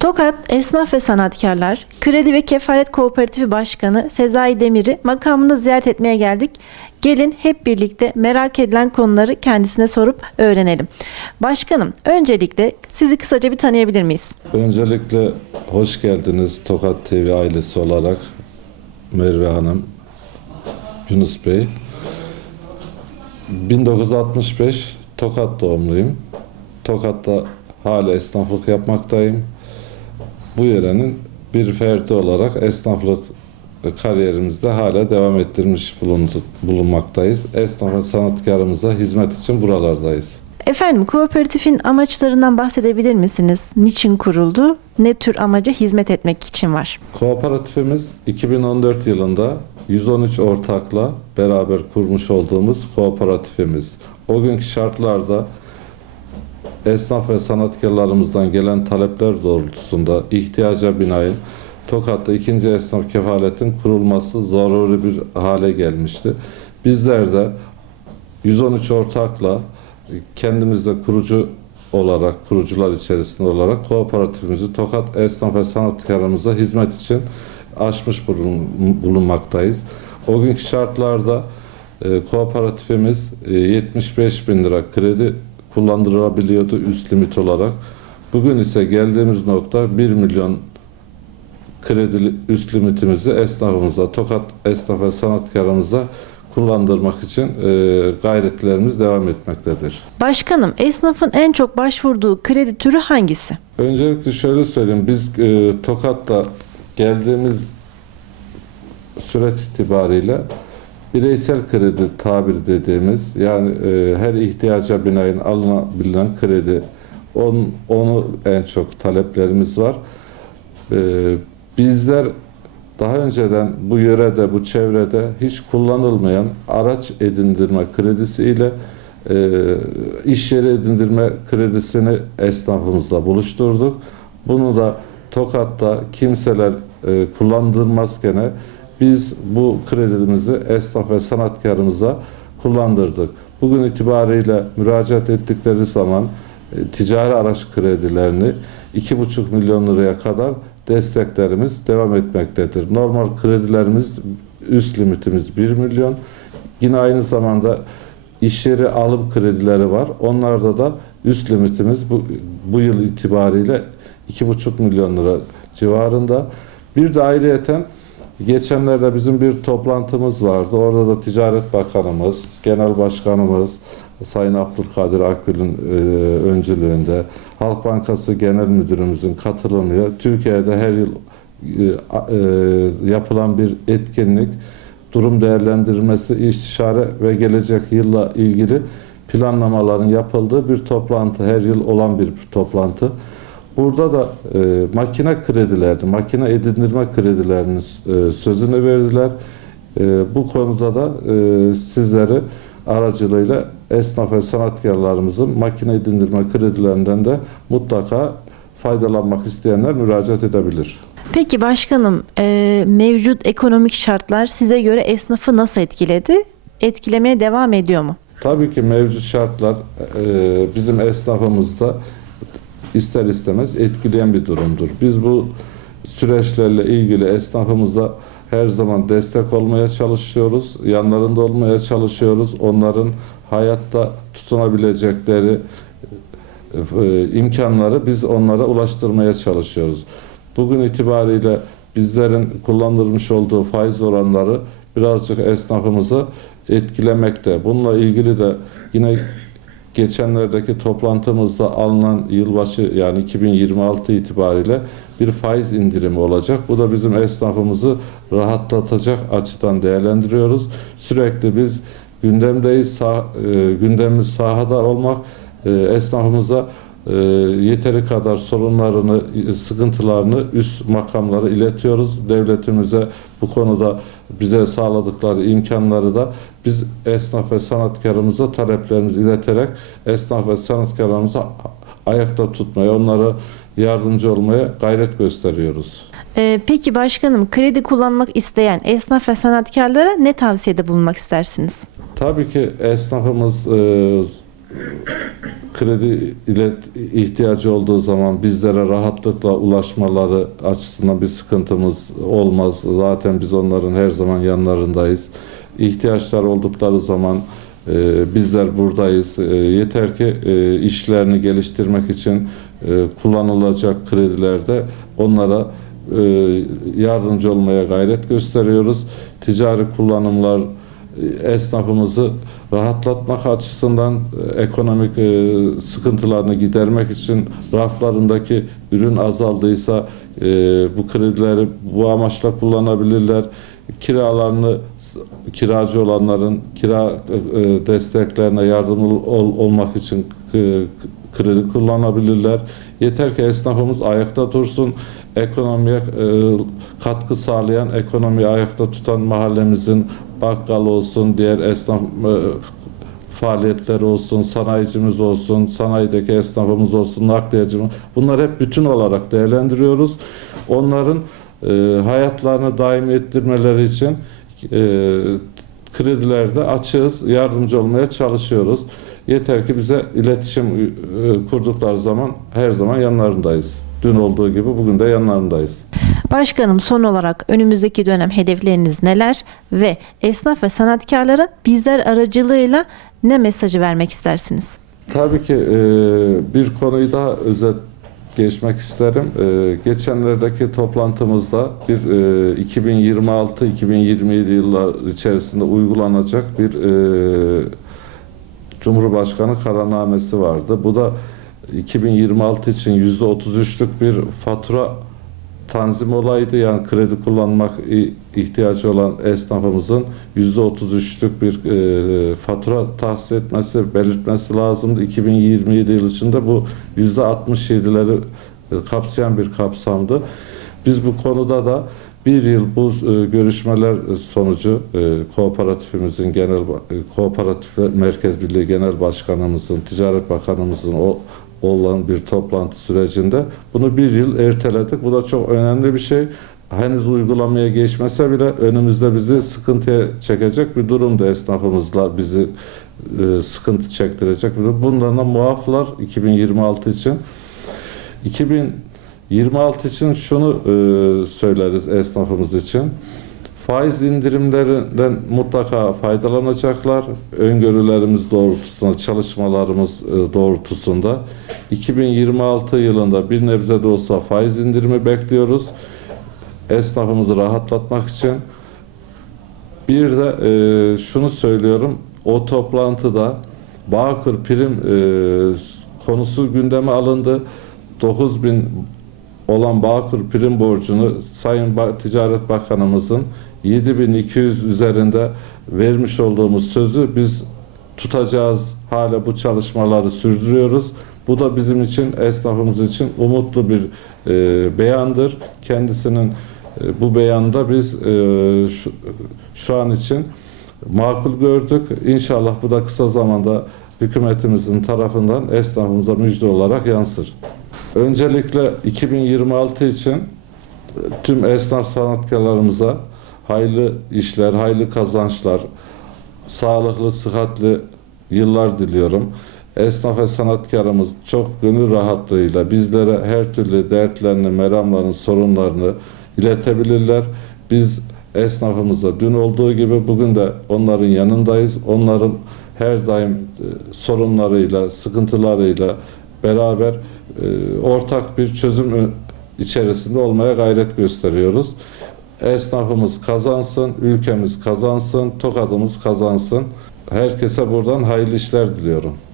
Tokat Esnaf ve Sanatkarlar Kredi ve Kefalet Kooperatifi Başkanı Sezai Demir'i makamında ziyaret etmeye geldik. Gelin hep birlikte merak edilen konuları kendisine sorup öğrenelim. Başkanım, öncelikle sizi kısaca bir tanıyabilir miyiz? Öncelikle hoş geldiniz Tokat TV ailesi olarak Merve Hanım, Yunus Bey. 1965 Tokat doğumluyum. Tokat'ta hala esnaflık yapmaktayım. Bu yörenin bir ferdi olarak esnaflık kariyerimizde hala devam ettirmiş bulunduk, bulunmaktayız. Esnaf ve sanatkarımıza hizmet için buralardayız. Efendim, kooperatifin amaçlarından bahsedebilir misiniz? Niçin kuruldu? Ne tür amaca hizmet etmek için var? Kooperatifimiz 2014 yılında 113 ortakla beraber kurmuş olduğumuz kooperatifimiz. O günkü şartlarda esnaf ve sanatkarlarımızdan gelen talepler doğrultusunda ihtiyaca binaen Tokat'ta ikinci esnaf kefaletin kurulması zaruri bir hale gelmişti. Bizler de 113 ortakla kendimizde kurucu olarak, kurucular içerisinde olarak kooperatifimizi Tokat esnaf ve sanatkarımıza hizmet için açmış bulun- bulunmaktayız. O günkü şartlarda e, kooperatifimiz e, 75 bin lira kredi kullandırabiliyordu üst limit olarak. Bugün ise geldiğimiz nokta 1 milyon kredi üst limitimizi esnafımıza, Tokat esnaf ve sanatkarımıza kullandırmak için e, gayretlerimiz devam etmektedir. Başkanım, esnafın en çok başvurduğu kredi türü hangisi? Öncelikle şöyle söyleyeyim. Biz e, Tokat'ta geldiğimiz süreç itibariyle bireysel kredi tabir dediğimiz yani e, her ihtiyaca binaen alınabilen kredi on, onu en çok taleplerimiz var. E, bizler daha önceden bu yörede, bu çevrede hiç kullanılmayan araç edindirme kredisi ile e, iş yeri edindirme kredisini esnafımızla buluşturduk. Bunu da Tokat'ta kimseler e, kullandırmazken biz bu kredimizi esnaf ve sanatkarımıza kullandırdık. Bugün itibariyle müracaat ettikleri zaman e, ticari araç kredilerini 2,5 milyon liraya kadar desteklerimiz devam etmektedir. Normal kredilerimiz üst limitimiz 1 milyon. Yine aynı zamanda iş yeri alım kredileri var. Onlarda da üst limitimiz bu, bu yıl itibariyle 2,5 milyon lira civarında. Bir de ayrıyeten geçenlerde bizim bir toplantımız vardı. Orada da Ticaret Bakanımız, Genel Başkanımız, Sayın Abdülkadir Akgül'ün e, öncülüğünde Halk Bankası Genel Müdürümüzün katılımıyla Türkiye'de her yıl e, e, yapılan bir etkinlik durum değerlendirmesi, istişare ve gelecek yılla ilgili planlamaların yapıldığı bir toplantı, her yıl olan bir toplantı. Burada da e, makine kredilerini, makine edindirme kredilerinin e, sözünü verdiler. E, bu konuda da e, sizleri aracılığıyla esnaf ve sanatkarlarımızın makine edindirme kredilerinden de mutlaka faydalanmak isteyenler müracaat edebilir. Peki başkanım, e, mevcut ekonomik şartlar size göre esnafı nasıl etkiledi? Etkilemeye devam ediyor mu? Tabii ki mevcut şartlar e, bizim esnafımızda ister istemez etkileyen bir durumdur. Biz bu süreçlerle ilgili esnafımıza her zaman destek olmaya çalışıyoruz. Yanlarında olmaya çalışıyoruz. Onların hayatta tutunabilecekleri e, imkanları biz onlara ulaştırmaya çalışıyoruz. Bugün itibariyle bizlerin kullandırmış olduğu faiz oranları birazcık esnafımızı etkilemekte. Bununla ilgili de yine geçenlerdeki toplantımızda alınan yılbaşı yani 2026 itibariyle bir faiz indirimi olacak. Bu da bizim esnafımızı rahatlatacak açıdan değerlendiriyoruz. Sürekli biz gündemdeyiz. Sah- e, gündemimiz sahada olmak e, esnafımıza e, yeteri kadar sorunlarını, sıkıntılarını üst makamlara iletiyoruz. Devletimize bu konuda bize sağladıkları imkanları da biz esnaf ve sanatkarımıza taleplerimizi ileterek esnaf ve sanatkarlarımızı ayakta tutmaya, onlara yardımcı olmaya gayret gösteriyoruz. E, peki başkanım, kredi kullanmak isteyen esnaf ve sanatkarlara ne tavsiyede bulunmak istersiniz? Tabii ki esnafımız e, kredi ile ihtiyacı olduğu zaman bizlere rahatlıkla ulaşmaları açısından bir sıkıntımız olmaz. Zaten biz onların her zaman yanlarındayız. İhtiyaçlar oldukları zaman e, bizler buradayız. E, yeter ki e, işlerini geliştirmek için e, kullanılacak kredilerde onlara e, yardımcı olmaya gayret gösteriyoruz. Ticari kullanımlar esnafımızı rahatlatmak açısından e, ekonomik e, sıkıntılarını gidermek için raflarındaki ürün azaldıysa e, bu kredileri bu amaçla kullanabilirler. Kiralarını kiracı olanların kira e, desteklerine yardımcı ol- olmak için e, kredi kullanabilirler. Yeter ki esnafımız ayakta dursun. Ekonomiye e, katkı sağlayan, ekonomiyi ayakta tutan mahallemizin bakkal olsun, diğer esnaf e, faaliyetleri olsun, sanayicimiz olsun, sanayideki esnafımız olsun, nakliyacımız. Bunlar hep bütün olarak değerlendiriyoruz. Onların e, hayatlarını daim ettirmeleri için e, kredilerde açığız, yardımcı olmaya çalışıyoruz. Yeter ki bize iletişim e, kurdukları zaman her zaman yanlarındayız. Dün olduğu gibi bugün de yanlarındayız. Başkanım son olarak önümüzdeki dönem hedefleriniz neler ve esnaf ve sanatkarlara bizler aracılığıyla ne mesajı vermek istersiniz? Tabii ki e, bir konuyu daha özet geçmek isterim. E, geçenlerdeki toplantımızda bir e, 2026-2027 yıllar içerisinde uygulanacak bir Cumhurbaşkanı kararnamesi vardı. Bu da 2026 için %33'lük bir fatura tanzim olaydı. Yani kredi kullanmak ihtiyacı olan esnafımızın %33'lük bir e, fatura tahsis etmesi, belirtmesi lazımdı. 2027 yıl içinde bu %67'leri e, kapsayan bir kapsamdı. Biz bu konuda da bir yıl bu e, görüşmeler sonucu e, kooperatifimizin genel e, kooperatif merkez birliği genel başkanımızın, ticaret bakanımızın o olan bir toplantı sürecinde bunu bir yıl erteledik. Bu da çok önemli bir şey. Henüz uygulamaya geçmese bile önümüzde bizi sıkıntıya çekecek bir durumda esnafımızla bizi sıkıntı çektirecek. Bundan da muaflar 2026 için. 2026 için şunu e, söyleriz esnafımız için. Faiz indirimlerinden mutlaka faydalanacaklar. Öngörülerimiz doğrultusunda, çalışmalarımız e, doğrultusunda 2026 yılında bir nebze de olsa faiz indirimi bekliyoruz. Esnafımızı rahatlatmak için. Bir de e, şunu söylüyorum. O toplantıda Bağkur prim e, konusu gündeme alındı. 9000 olan Bağkur prim borcunu Sayın Ticaret Bakanımızın 7200 üzerinde vermiş olduğumuz sözü biz tutacağız. Hala bu çalışmaları sürdürüyoruz. Bu da bizim için, esnafımız için umutlu bir e, beyandır. Kendisinin e, bu beyanda biz e, şu, şu an için makul gördük. İnşallah bu da kısa zamanda hükümetimizin tarafından esnafımıza müjde olarak yansır. Öncelikle 2026 için tüm esnaf sanatkarlarımıza hayırlı işler, hayırlı kazançlar, sağlıklı, sıhhatli yıllar diliyorum. Esnaf ve sanatkarımız çok gönül rahatlığıyla bizlere her türlü dertlerini, meramlarını, sorunlarını iletebilirler. Biz esnafımıza dün olduğu gibi bugün de onların yanındayız. Onların her daim e, sorunlarıyla, sıkıntılarıyla beraber e, ortak bir çözüm içerisinde olmaya gayret gösteriyoruz. Esnafımız kazansın, ülkemiz kazansın, tokadımız kazansın. Herkese buradan hayırlı işler diliyorum.